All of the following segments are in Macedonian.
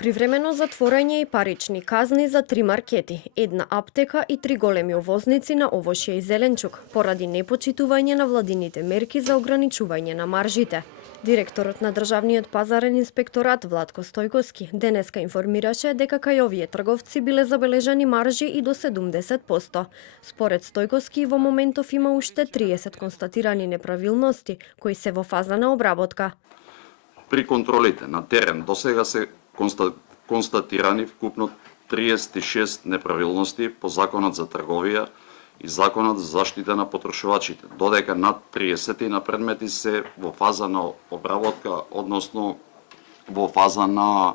Привремено затворање и парични казни за 3 маркети, една аптека и 3 големи овозници на овошје и зеленчук, поради непочитување на владините мерки за ограничување на маржите. Директорот на Државниот пазарен инспекторат Владко Стојковски денеска информираше дека кај овие трговци биле забележани маржи и до 70%. Според Стојковски, во моментов има уште 30 констатирани неправилности, кои се во фаза на обработка. При контролите на терен досега се констатирани вкупно 36 неправилности по Законот за трговија и Законот за заштита на потрошувачите, додека над 30 на предмети се во фаза на обработка, односно во фаза на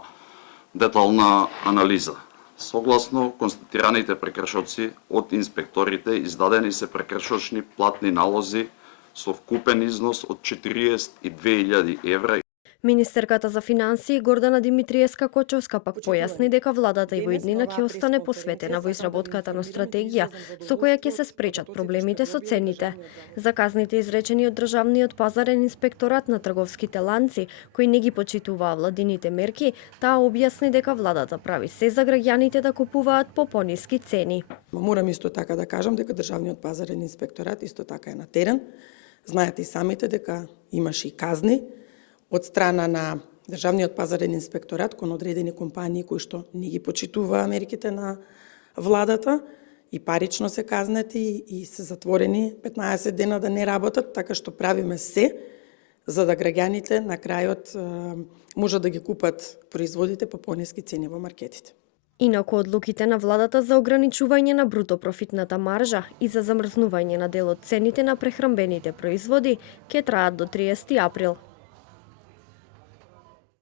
детална анализа. Согласно констатираните прекршоци од инспекторите, издадени се прекршочни платни налози со вкупен износ од 42.000 евра. Министерката за финансии Гордана Димитриевска-Кочовска пак појасни дека владата и во иднина ќе остане посветена во изработката на стратегија со која ќе се спречат проблемите со цените. За казните изречени од Државниот пазарен инспекторат на трговските ланци, кои не ги почитуваа владините мерки, таа објасни дека владата прави се за граѓаните да купуваат по пониски цени. Морам исто така да кажам дека Државниот пазарен инспекторат исто така е на терен. Знаете и самите дека имаше и казни од страна на Државниот пазарен инспекторат кон одредени компании кои што не ги почитуваа мерките на владата и парично се казнети и се затворени 15 дена да не работат, така што правиме се за да граѓаните на крајот можат да ги купат производите по пониски цени во маркетите. Инаку одлуките на владата за ограничување на бруто профитната маржа и за замрзнување на дел од цените на прехранбените производи ќе траат до 30 април.